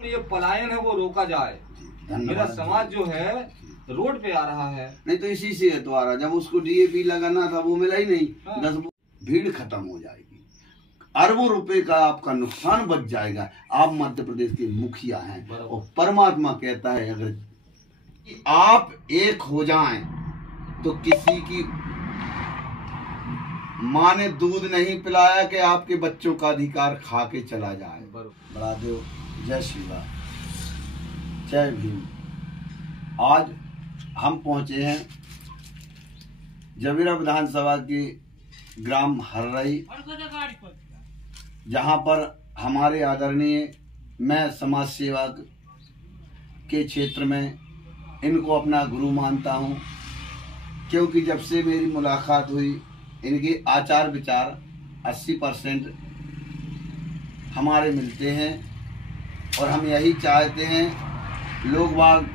ये पलायन है वो रोका जाए। मेरा समाज जो है रोड पे आ रहा है। नहीं तो इसी से है तो आ रहा, जब उसको डीएपी लगाना था वो मिला ही नहीं। हाँ। 10 भीड़ खत्म हो जाएगी, अरबों रुपए का आपका नुकसान बच जाएगा। आप मध्य प्रदेश के मुखिया हैं और परमात्मा कहता है अगर आप एक हो जाएं तो किसी की माँ ने दूध नहीं पिलाया कि आपके बच्चों का अधिकार खा के चला जाए। बड़ा देव, जय श्री राम, जय भीम। आज हम पहुंचे हैं जबीरा विधानसभा के ग्राम हर्रई, जहां पर हमारे आदरणीय, मैं समाज सेवा के क्षेत्र में इनको अपना गुरु मानता हूं, क्योंकि जब से मेरी मुलाकात हुई इनके आचार विचार 80% हमारे मिलते हैं और हम यही चाहते हैं लोग बाग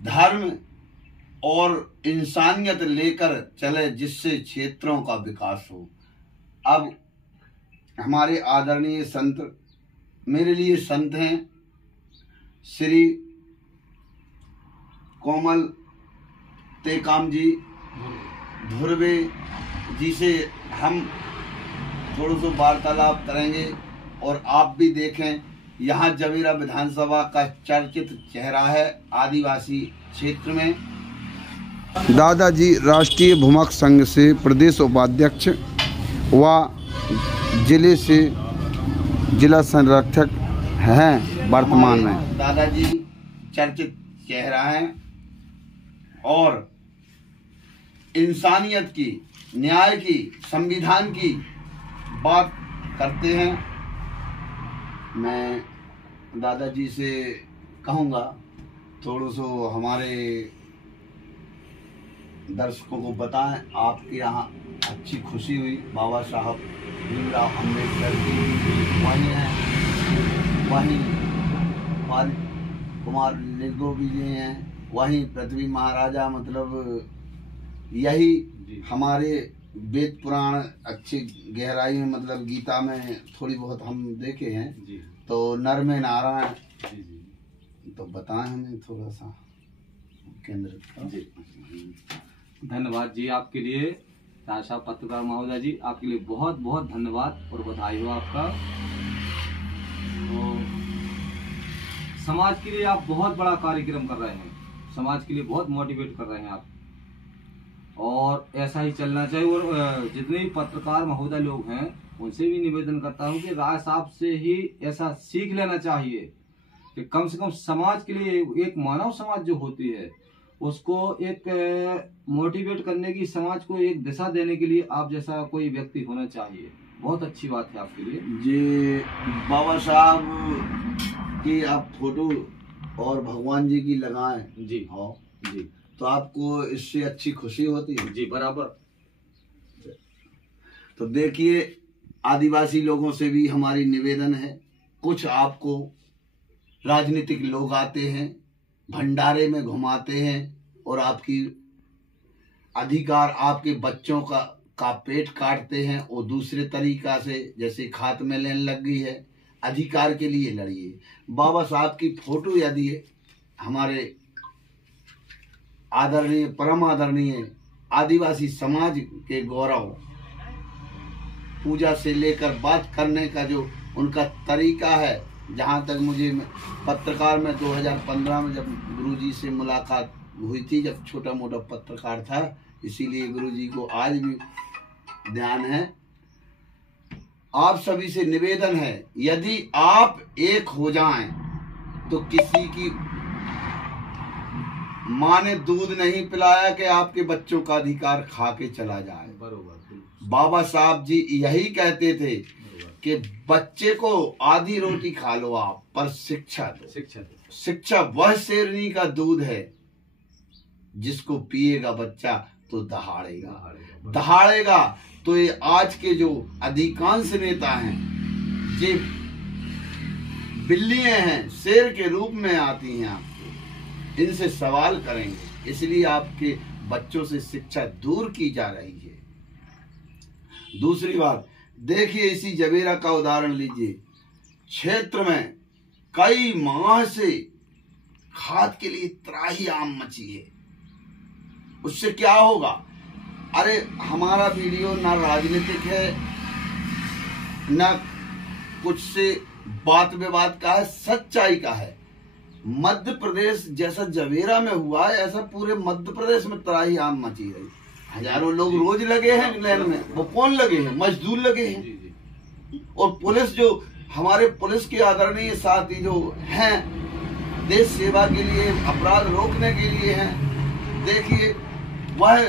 धर्म और इंसानियत लेकर चले जिससे क्षेत्रों का विकास हो। अब हमारे आदरणीय संत, मेरे लिए संत हैं श्री कोमल टेकाम जी धुर्वे जी से हम थोड़ा सा वार्तालाप करेंगे और आप भी देखें। यहाँ जबीरा विधानसभा का चर्चित चेहरा है आदिवासी क्षेत्र में। दादाजी राष्ट्रीय भूमक संघ से प्रदेश उपाध्यक्ष व जिले से जिला संरक्षक हैं वर्तमान में। दादाजी चर्चित चेहरा हैं और इंसानियत की, न्याय की, संविधान की बात करते हैं। मैं दादाजी से कहूँगा थोड़ा सा हमारे दर्शकों को बताएं, आपके यहाँ अच्छी खुशी हुई। बाबा साहब भीमराव अम्बेडकर जी वहीं हैं, वहीं पाल कुमार लिंगो भी जी हैं, वहीं पृथ्वी महाराजा, मतलब यही हमारे वेद पुराण अच्छी गहराई में, मतलब गीता में थोड़ी बहुत हम देखे हैं जी। तो नर में नारायण जी जी। तो बताएं हमें थोड़ा सा केंद्र जी। धन्यवाद जी आपके लिए, राज साहब पत्रकार महोदय जी, आपके लिए बहुत बहुत धन्यवाद और बधाई हो आपका। तो समाज के लिए आप बहुत बड़ा कार्यक्रम कर रहे हैं, समाज के लिए बहुत मोटिवेट कर रहे हैं आप, और ऐसा ही चलना चाहिए। और जितने भी पत्रकार महोदय लोग हैं उनसे भी निवेदन करता हूं कि राज साहब से ही ऐसा सीख लेना चाहिए कि कम से कम समाज के लिए, एक मानव समाज जो होती है उसको एक मोटिवेट करने की, समाज को एक दिशा देने के लिए आप जैसा कोई व्यक्ति होना चाहिए। बहुत अच्छी बात है आपके लिए जी। बाबा साहब की आप फोटो और भगवान जी की लगाएं जी। हाँ जी, तो आपको इससे अच्छी खुशी होती है जी। बराबर। तो देखिए, आदिवासी लोगों से भी हमारी निवेदन है, कुछ आपको राजनीतिक लोग आते हैं, भंडारे में घुमाते हैं और आपकी अधिकार, आपके बच्चों का पेट काटते हैं और दूसरे तरीका से, जैसे खात में लेने लग गई है। अधिकार के लिए लड़िए। बाबा साहब की फोटो यदि हमारे आदरणीय, परम आदरणीय आदिवासी समाज के गौरव, पूजा से लेकर बात करने का जो उनका तरीका है, जहाँ तक मुझे पत्रकार में 2015 में जब गुरुजी से मुलाकात हुई थी, जब छोटा मोटा पत्रकार था, इसीलिए गुरुजी को आज भी ध्यान है। आप सभी से निवेदन है, यदि आप एक हो जाएं तो किसी की माँ ने दूध नहीं पिलाया कि आपके बच्चों का अधिकार खा के चला जाए। बरोबर। बाबा साहब जी यही कहते थे कि बच्चे को आधी रोटी खा लो आप, पर शिक्षा दो। शिक्षा वह शेरनी का दूध है जिसको पिएगा बच्चा तो दहाड़ेगा। तो ये आज के जो अधिकांश नेता हैं, ये बिल्लियां हैं, शेर के रूप में आती हैं, आपको इनसे सवाल करेंगे, इसलिए आपके बच्चों से शिक्षा दूर की जा रही है। दूसरी बात देखिए, इसी जबीरा का उदाहरण लीजिए। क्षेत्र में कई माह से खाद के लिए त्राही आम मची है। उससे क्या होगा? अरे हमारा वीडियो ना राजनीतिक है, ना कुछ से बात विवाद का है, सच्चाई का है। मध्य प्रदेश जैसा जवेरा में हुआ है, ऐसा पूरे मध्य प्रदेश में त्राही आम मची है। हजारों लोग रोज लगे हैं लाइन में। वो कौन लगे हैं? मजदूर लगे हैं। और पुलिस, जो हमारे पुलिस के आदरणीय साथी जो हैं, देश सेवा के लिए, अपराध रोकने के लिए हैं, देखिए वह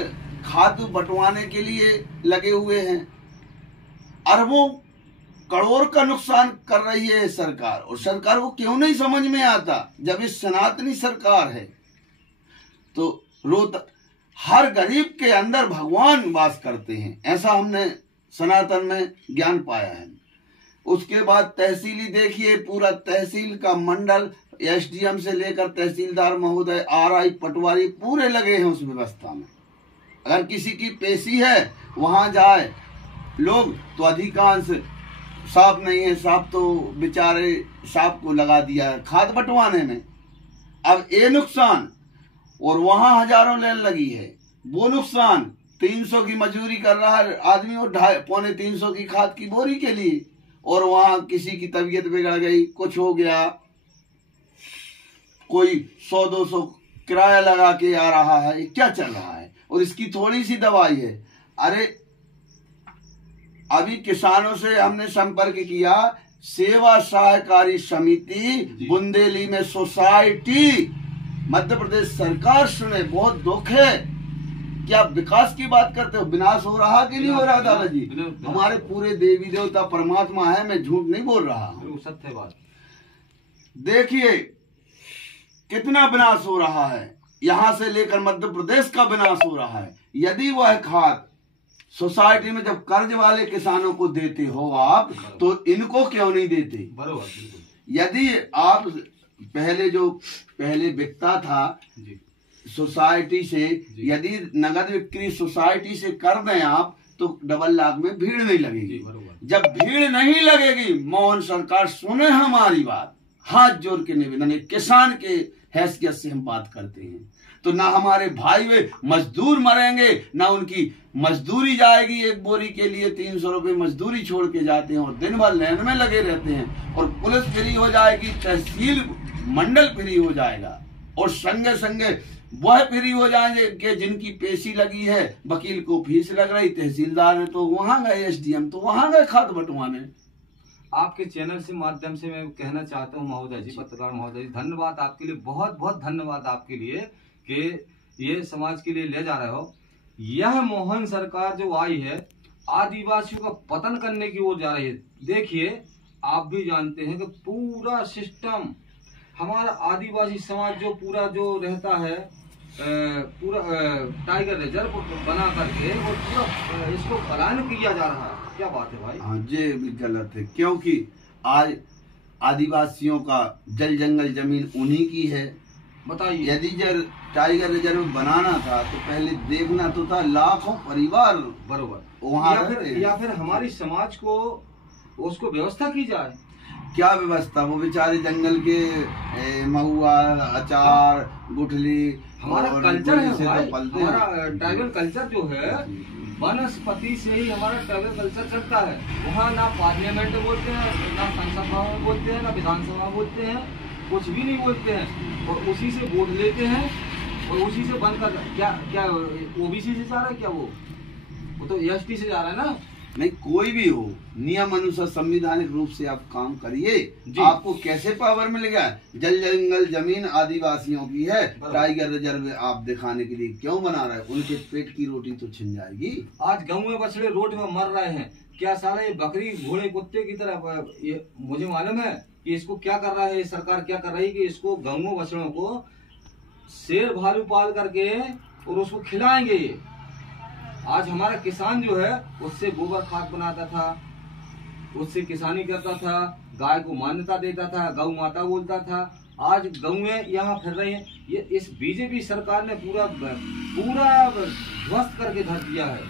खाद बंटवाने के लिए लगे हुए हैं। अरबों करोड़ का नुकसान कर रही है सरकार, और सरकार को क्यों नहीं समझ में आता? जब ये सनातनी सरकार है तो रोता, हर गरीब के अंदर भगवान वास करते हैं, ऐसा हमने सनातन में ज्ञान पाया है। उसके बाद तहसीली देखिए, पूरा तहसील का मंडल, एसडीएम से लेकर तहसीलदार महोदय, आरआई, पटवारी पूरे लगे हैं उस व्यवस्था में। अगर किसी की पेशी है वहां जाए लोग तो अधिकांश साफ नहीं है, साफ तो बेचारे साफ को लगा दिया है खाद बंटवाने में। अब ये नुकसान, और वहां हजारों लेन लगी है, वो नुकसान। 300 की मजदूरी कर रहा है आदमी और 250-350 की खाद की बोरी के लिए, और वहां किसी की तबीयत बिगड़ गई, कुछ हो गया, कोई 100-200 किराया लगा के आ रहा है, ये क्या चल रहा है? और इसकी थोड़ी सी दवाई है। अरे अभी किसानों से हमने संपर्क किया, सेवा सहकारी समिति बुंदेली में सोसाइटी, मध्य प्रदेश सरकार सुने, बहुत दुख है। क्या विकास की बात करते हो? विनाश हो रहा कि नहीं हो रहा दादाजी? हमारे पूरे देवी देवता परमात्मा है, मैं झूठ नहीं बोल रहा हूँ, सत्य बात। देखिए कितना विनाश हो रहा है, यहां से लेकर मध्य प्रदेश का विनाश हो रहा है। यदि वह खाद सोसाइटी में जब कर्ज वाले किसानों को देते हो आप, तो इनको क्यों नहीं देते? बरोबर। यदि आप पहले बिकता था सोसाइटी से, यदि नगद बिक्री सोसाइटी से कर दें आप, तो डबल लाख में भीड़ नहीं लगेगी। जब भीड़ नहीं लगेगी, मोहन सरकार सुने हमारी बात, हाथ जोड़ के निवेदन है, किसान के हैसियत से हम बात करते हैं, तो ना हमारे भाई वे मजदूर मरेंगे, ना उनकी मजदूरी जाएगी। एक बोरी के लिए 300 रुपए मजदूरी छोड़ के जाते हैं और दिन भर लाइन में लगे रहते हैं। और पुलिस फ्री हो जाएगी, तहसील मंडल फ्री हो जाएगा, और संगे संगे वह फ्री हो जाएंगे कि जिनकी पेशी लगी है, वकील को फीस लग रही, तहसीलदार तो वहां गए, एसडीएम तो वहां गए खाद बंटवाने। आपके चैनल से माध्यम से मैं कहना चाहता हूं महोदय जी, पत्रकार महोदय जी, धन्यवाद आपके लिए, बहुत बहुत धन्यवाद आपके लिए कि ये समाज के लिए ले जा रहे हो। यह मोहन सरकार जो आई है, आदिवासियों का पतन करने की ओर जा रही है। देखिए आप भी जानते हैं कि पूरा सिस्टम हमारा आदिवासी समाज जो पूरा जो रहता है, पूरा टाइगर रिजर्व बना करके और पूरा इसको पलायन किया जा रहा है। क्या बात है भाई? हाँ, ये भी गलत है, क्योंकि आज आदिवासियों का जल जंगल जमीन उन्हीं की है। बताइए, यदि टाइगर रिजर्व बनाना था तो पहले देखना तो था लाखों परिवार बरोबर वहाँ या फिर हमारी समाज को उसको व्यवस्था की जाए। क्या व्यवस्था? वो बेचारे जंगल के महुआ, अचार, गुठली, हमारा कल्चर है भाई, हमारा ट्राइबल कल्चर जो है, वनस्पति से ही हमारा ट्राइबल कल्चर चलता है। वहाँ ना पार्लियामेंट बोलते हैं, ना संसद में बोलते हैं, ना विधानसभा बोलते हैं, कुछ भी नहीं बोलते हैं, और उसी से वोट लेते हैं और उसी से बंद कर। क्या ओबीसी से जा रहा है क्या? वो तो एसटी से जा रहा है ना। नहीं, कोई भी हो, नियम अनुसार संविधानिक रूप से आप काम करिए। आपको कैसे पावर मिलेगा? जल जंगल जमीन आदिवासियों की है, टाइगर रिजर्व आप दिखाने के लिए क्यों बना रहे हैं? उनके पेट की रोटी तो छिन जाएगी। आज गाँव में बछड़े रोड में मर रहे हैं, क्या सारा ये बकरी घोड़े कुत्ते की तरह? ये मुझे मालूम है कि इसको क्या कर रहा है सरकार, क्या कर रही है कि इसको गाँव बछड़ों को शेर भालू पाल करके और उसको खिलाएंगे। आज हमारा किसान जो है उससे गोबर खाद बनाता था, उससे किसानी करता था, गाय को मान्यता देता था, गौ माता बोलता था। आज गौएं यहाँ फिर रही हैं। ये इस बीजेपी सरकार ने पूरा ध्वस्त करके धर दिया है।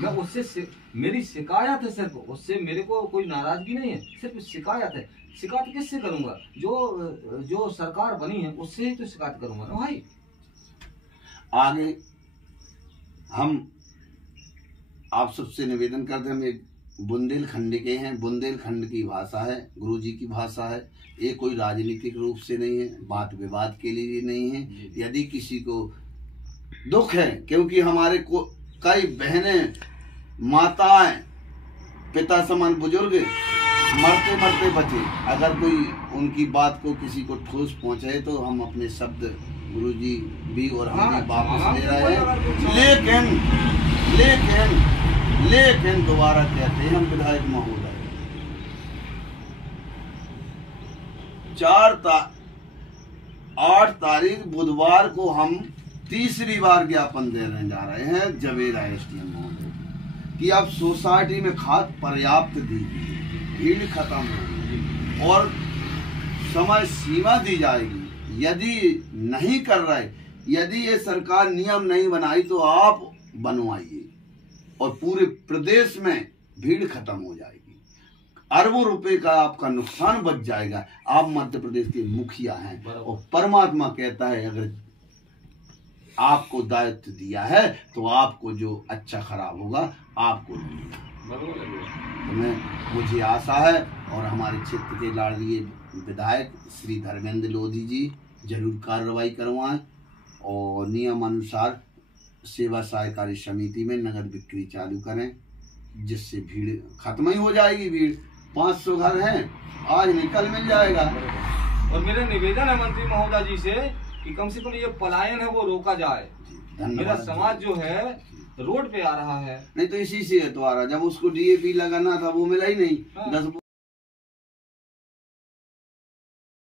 मैं उससे मेरी शिकायत है सिर्फ, उससे मेरे को कोई नाराजगी नहीं है, सिर्फ शिकायत है। शिकायत किससे करूंगा? जो सरकार बनी है उससे ही तो शिकायत करूंगा ना भाई। आगे हम आप सबसे निवेदन करते हैं, हम एक बुंदेलखंड के हैं, बुंदेलखंड की भाषा है, गुरुजी की भाषा है। ये कोई राजनीतिक रूप से नहीं है, बात विवाद के लिए नहीं है। यदि किसी को दुख है, क्योंकि हमारे को कई बहनें, माताएं, पिता समान बुजुर्ग मरते मरते बचे, अगर कोई उनकी बात को किसी को ठोस पहुंचे तो हम अपने शब्द गुरुजी भी और हम भी वापस ले रहे हैं। लेकिन दोबारा कहते हैं हम विधायक महोदय, 8 तारीख बुधवार को हम तीसरी बार ज्ञापन देने जा रहे हैं जवेरा एसडीएम महोदय कि अब सोसाइटी में खाद पर्याप्त दीजिए, भीड़ खत्म होगी और समय सीमा दी जाएगी। यदि नहीं कर रहे, यदि ये सरकार नियम नहीं बनाई तो आप बनवाइए और पूरे प्रदेश में भीड़ खत्म हो जाएगी, अरबों रुपए का आपका नुकसान बच जाएगा। आप मध्य प्रदेश के मुखिया हैं और परमात्मा कहता है अगर आपको दायित्व दिया है तो आपको जो अच्छा खराब होगा आपको तो मुझे आशा है और हमारे क्षेत्र के लाडली विधायक श्री धर्मेंद्र लोधी जी जरूर कार्रवाई करवाएं और नियमानुसार सेवा सहकारी समिति में नगद बिक्री चालू करें, जिससे भीड़ खत्म ही हो जाएगी। भीड़ 500 घर हैं, आज नहीं कल मिल जाएगा। और मेरा निवेदन है मंत्री महोदय जी से कि कम से कम ये पलायन है वो रोका जाए। मेरा समाज जो है रोड पे आ रहा है। नहीं तो इसी से है तो आ रहा, जब उसको डीएपी लगाना था वो मिला ही नहीं। 10